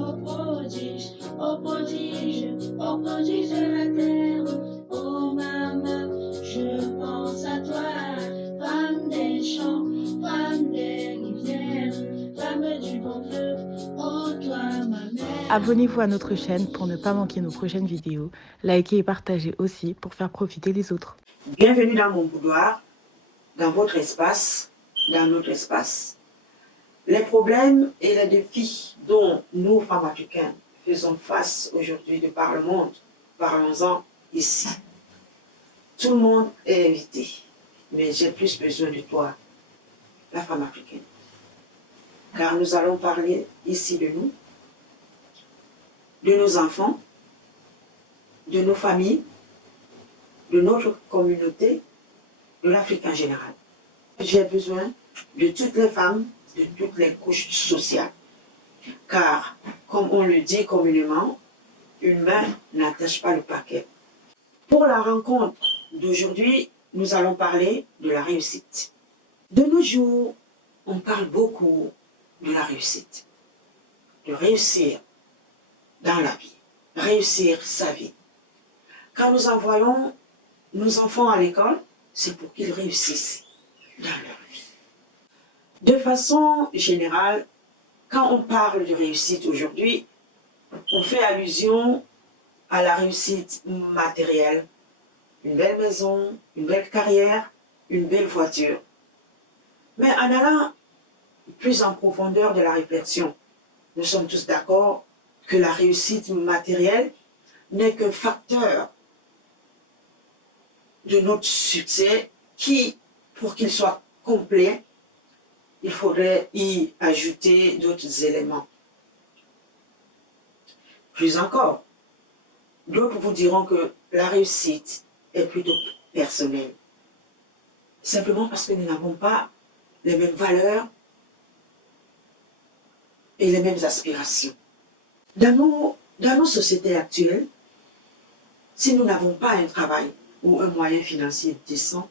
ô prodige de la terre. Oh maman, je pense à toi, femme des champs, femme des rivières, femme du bon fleuve, oh toi ma mère. Abonnez-vous à notre chaîne pour ne pas manquer nos prochaines vidéos. Likez et partagez aussi pour faire profiter les autres. Bienvenue dans mon boudoir, dans votre espace, dans notre espace. Les problèmes et les défis dont nous, femmes africaines, faisons face aujourd'hui de par le monde, parlons-en ici. Tout le monde est invité, mais j'ai plus besoin de toi, la femme africaine. Car nous allons parler ici de nous, de nos enfants, de nos familles, de notre communauté, de l'Afrique en général. J'ai besoin de toutes les femmes, de toutes les couches sociales. Car, comme on le dit communément, une main n'attache pas le paquet. Pour la rencontre d'aujourd'hui, nous allons parler de la réussite. De nos jours, on parle beaucoup de la réussite. De réussir dans la vie, réussir sa vie. Quand nous envoyons nos enfants à l'école, c'est pour qu'ils réussissent dans leur vie. De façon générale, quand on parle de réussite aujourd'hui, on fait allusion à la réussite matérielle, une belle maison, une belle carrière, une belle voiture. Mais en allant plus en profondeur de la réflexion, nous sommes tous d'accord que la réussite matérielle n'est qu'un facteur de notre succès qui, pour qu'il soit complet, il faudrait y ajouter d'autres éléments. Plus encore, d'autres vous diront que la réussite est plutôt personnelle. Simplement parce que nous n'avons pas les mêmes valeurs et les mêmes aspirations. Dans nos sociétés actuelles, si nous n'avons pas un travail ou un moyen financier décent,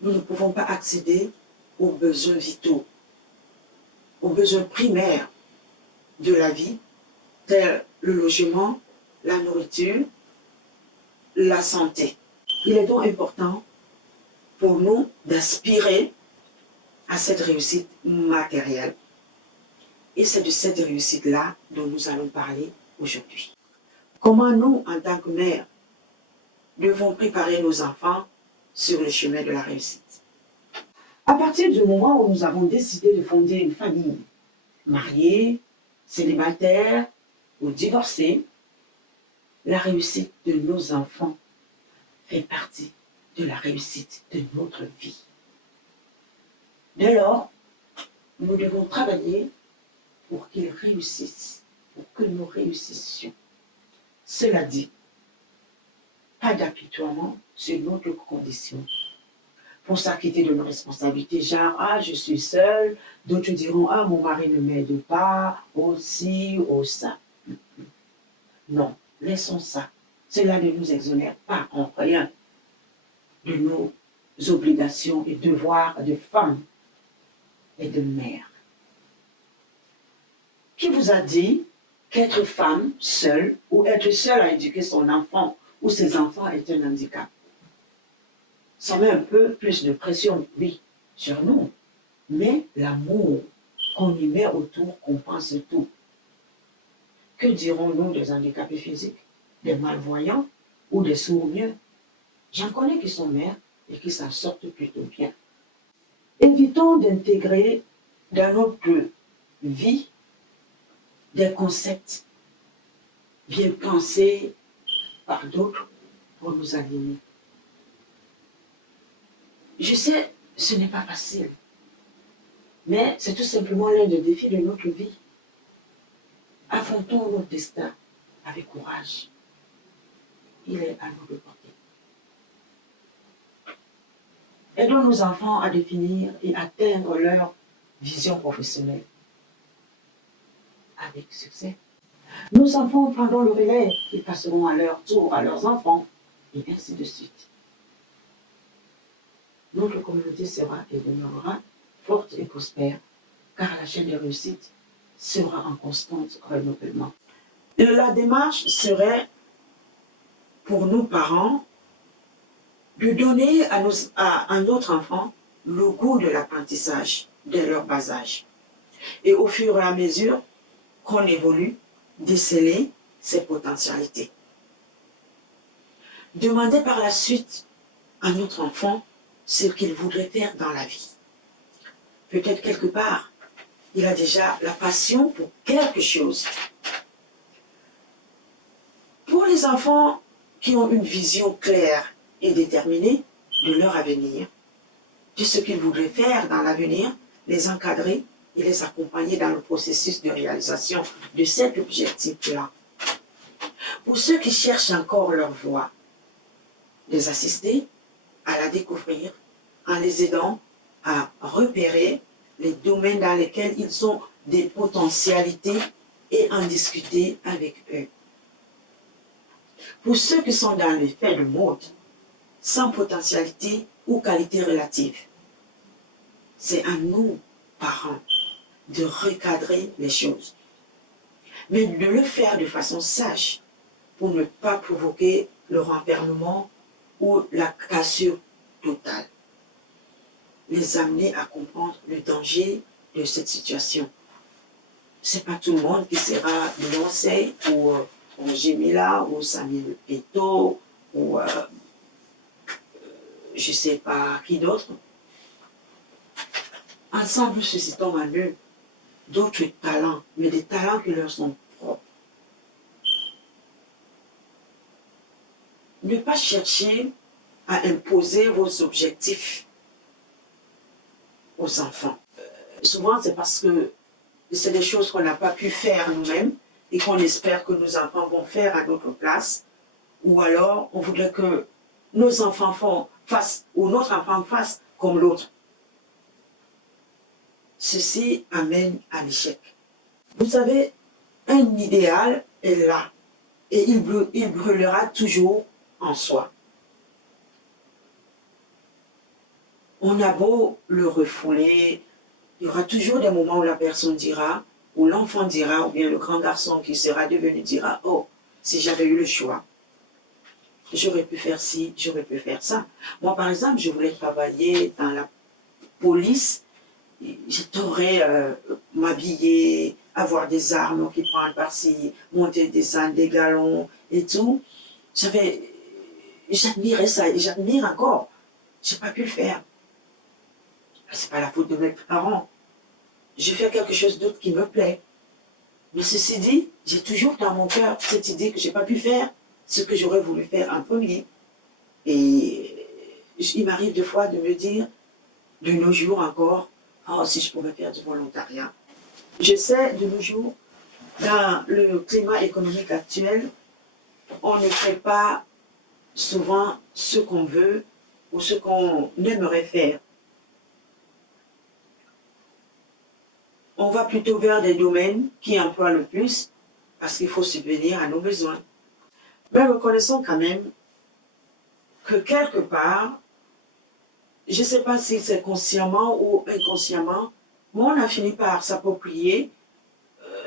nous ne pouvons pas accéder aux besoins vitaux, aux besoins primaires de la vie, tels le logement, la nourriture, la santé. Il est donc important pour nous d'aspirer à cette réussite matérielle. Et c'est de cette réussite-là dont nous allons parler aujourd'hui. Comment nous, en tant que mères, devons préparer nos enfants sur le chemin de la réussite. À partir du moment où nous avons décidé de fonder une famille, mariée, célibataire ou divorcée, la réussite de nos enfants fait partie de la réussite de notre vie. Dès lors, nous devons travailler pour qu'ils réussissent, pour que nous réussissions. Cela dit, pas d'apitoiement sur notre condition. Pour s'acquitter de nos responsabilités, genre, ah, je suis seule, d'autres diront, ah, mon mari ne m'aide pas, aussi, au ça. Non, laissons ça. Cela ne nous exonère pas en rien de nos obligations et devoirs de femme et de mère. Qui vous a dit qu'être femme seule ou être seule à éduquer son enfant ou ses enfants est un handicap? Ça met un peu plus de pression, oui, sur nous. Mais l'amour qu'on y met autour compense tout. Que dirons-nous des handicapés physiques, des malvoyants ou des sourds-muets? J'en connais qui sont mères et qui s'en sortent plutôt bien. Évitons d'intégrer dans notre vie des concepts bien pensés par d'autres pour nous aligner. Je sais, ce n'est pas facile, mais c'est tout simplement l'un des défis de notre vie. Affrontons notre destin avec courage. Il est à nous de porter. Aidons nos enfants à définir et atteindre leur vision professionnelle avec succès. Nos enfants prendront le relais, ils passeront à leur tour à leurs enfants, et ainsi de suite. Notre communauté sera et demeurera forte et prospère, car la chaîne de réussite, sera en constant renouvellement. La démarche serait, pour nous parents, de donner à notre enfant le goût de l'apprentissage dès leur bas âge. Et au fur et à mesure qu'on évolue, déceler ses potentialités. Demander par la suite à notre enfant ce qu'il voudrait faire dans la vie. Peut-être quelque part, il a déjà la passion pour quelque chose. Pour les enfants qui ont une vision claire et déterminée de leur avenir, de ce qu'ils voudraient faire dans l'avenir, les encadrer et les accompagner dans le processus de réalisation de cet objectif-là. Pour ceux qui cherchent encore leur voie, les assister à la découvrir en les aidant à repérer les domaines dans lesquels ils ont des potentialités et en discuter avec eux. Pour ceux qui sont dans l'effet de mode, sans potentialité ou qualité relative, c'est à nous, parents, de recadrer les choses, mais de le faire de façon sage pour ne pas provoquer le renfermement ou la cassure totale. Les amener à comprendre le danger de cette situation. C'est pas tout le monde qui sera Beyoncé ou Jemila ou Samuel Eto'o ou je sais pas qui d'autre. Ensemble, suscitons en eux d'autres talents, mais des talents qui leur sont propres. Ne pas chercher à imposer vos objectifs aux enfants. Souvent, c'est parce que c'est des choses qu'on n'a pas pu faire nous-mêmes et qu'on espère que nos enfants vont faire à notre place. Ou alors, on voudrait que nos enfants fassent, ou notre enfant fasse comme l'autre. Ceci amène à l'échec. Vous savez, un idéal est là et il brûlera toujours en soi. On a beau le refouler, il y aura toujours des moments où la personne dira, où l'enfant dira, ou bien le grand garçon qui sera devenu dira, oh, si j'avais eu le choix, j'aurais pu faire ci, j'aurais pu faire ça. Moi, par exemple, je voulais travailler dans la police, j'adorais m'habiller, avoir des armes qui prennent par-ci, monter des ânes, des galons et tout. J'admirais ça et j'admire encore. Je n'ai pas pu le faire. Ce n'est pas la faute de mes parents. Je fais quelque chose d'autre qui me plaît. Mais ceci dit, j'ai toujours dans mon cœur cette idée que je n'ai pas pu faire ce que j'aurais voulu faire en premier. Et il m'arrive des fois de me dire, de nos jours encore, oh, si je pouvais faire du volontariat. Je sais, de nos jours, dans le climat économique actuel, on ne fait pas souvent ce qu'on veut ou ce qu'on aimerait faire. On va plutôt vers des domaines qui emploient le plus parce qu'il faut subvenir à nos besoins. Mais reconnaissons quand même que quelque part, je ne sais pas si c'est consciemment ou inconsciemment, mais on a fini par s'approprier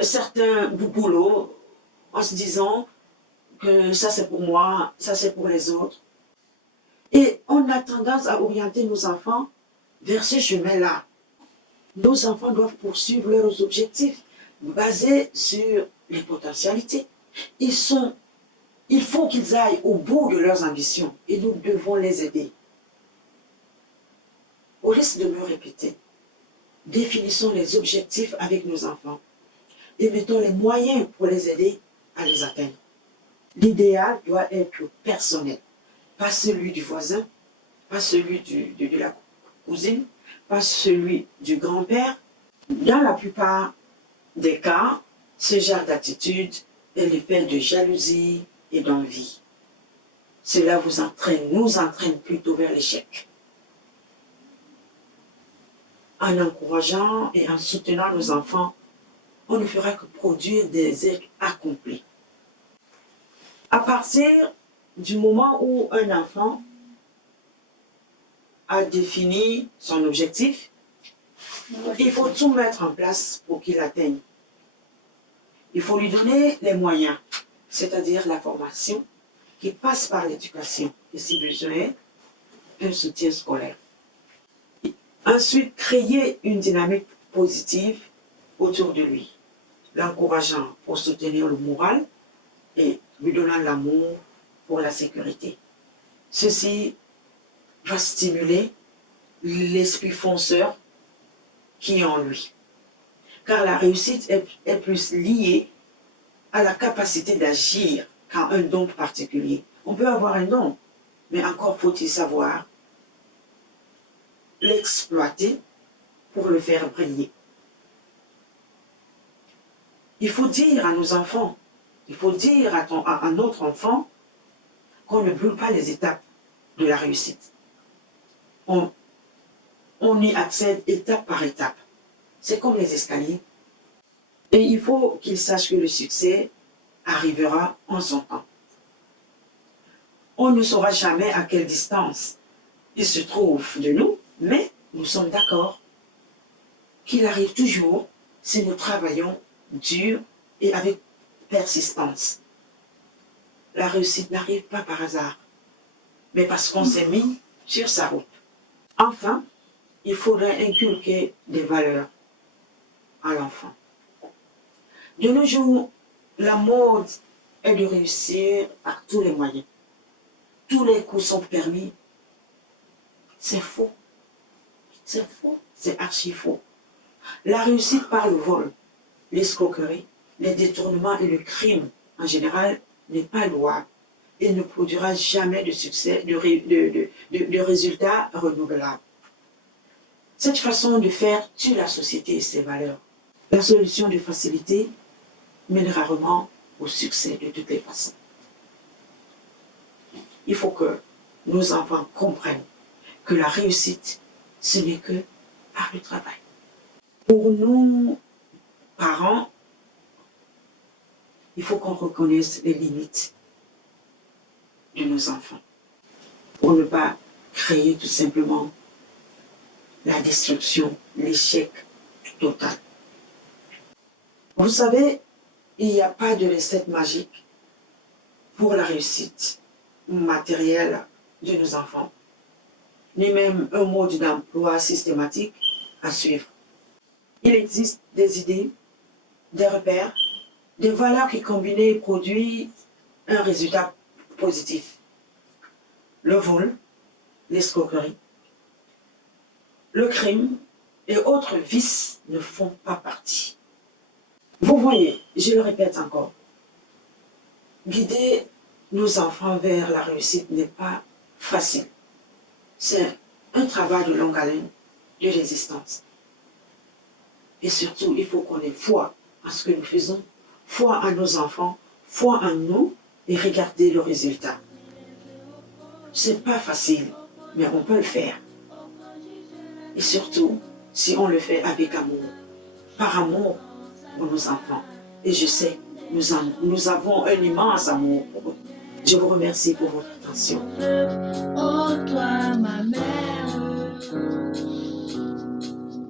certains boulots en se disant que ça c'est pour moi, ça c'est pour les autres. Et on a tendance à orienter nos enfants vers ce chemin-là. Nos enfants doivent poursuivre leurs objectifs basés sur les potentialités. Il faut qu'ils aillent au bout de leurs ambitions et nous devons les aider. Au risque de me répéter, définissons les objectifs avec nos enfants et mettons les moyens pour les aider à les atteindre. L'idéal doit être personnel, pas celui du voisin, pas celui de la cousine, pas celui du grand-père. Dans la plupart des cas, ce genre d'attitude est l'effet de jalousie et d'envie. Cela nous entraîne plutôt vers l'échec. En encourageant et en soutenant nos enfants, on ne fera que produire des êtres accomplis. À partir du moment où un enfant a défini son objectif, il faut tout mettre en place pour qu'il l'atteigne. Il faut lui donner les moyens, c'est-à-dire la formation qui passe par l'éducation et si besoin, un soutien scolaire. Ensuite, créer une dynamique positive autour de lui, l'encourageant pour soutenir le moral et lui donnant l'amour pour la sécurité. Ceci va stimuler l'esprit fonceur qui est en lui. Car la réussite est plus liée à la capacité d'agir qu'à un don particulier. On peut avoir un don, mais encore faut-il savoir l'exploiter pour le faire briller. Il faut dire à nos enfants, il faut dire à notre enfant qu'on ne brûle pas les étapes de la réussite. On y accède étape par étape. C'est comme les escaliers. Et il faut qu'il sache que le succès arrivera en son temps. On ne saura jamais à quelle distance il se trouve de nous, mais nous sommes d'accord qu'il arrive toujours si nous travaillons dur et avec persistance. La réussite n'arrive pas par hasard, mais parce qu'on s'est mis sur sa route. Enfin, il faudrait inculquer des valeurs à l'enfant. De nos jours, la mode est de réussir par tous les moyens. Tous les coups sont permis. C'est faux. C'est faux. C'est archi faux. La réussite par le vol, l'escroquerie, les détournements et le crime, en général, n'est pas louable et ne produira jamais de succès, de résultats renouvelables. Cette façon de faire tue la société et ses valeurs. La solution de facilité mène rarement au succès de toutes les façons. Il faut que nos enfants comprennent que la réussite, ce n'est que par le travail. Pour nous, parents, il faut qu'on reconnaisse les limites de nos enfants pour ne pas créer tout simplement la destruction, l'échec total. Vous savez, il n'y a pas de recette magique pour la réussite matérielle de nos enfants, ni même un mode d'emploi systématique à suivre. Il existe des idées, des repères, des valeurs qui combinées produisent un résultat positif. Le vol, l'escroquerie, le crime et autres vices ne font pas partie. Vous voyez, je le répète encore, guider nos enfants vers la réussite n'est pas facile. C'est un travail de longue haleine, de résistance. Et surtout, il faut qu'on ait foi à ce que nous faisons, foi à nos enfants, foi en nous et regarder le résultat. C'est pas facile, mais on peut le faire. Et surtout, si on le fait avec amour, par amour pour nos enfants. Et je sais, nous avons un immense amour pour eux. Je vous remercie pour votre attention. Oh, toi, ma mère.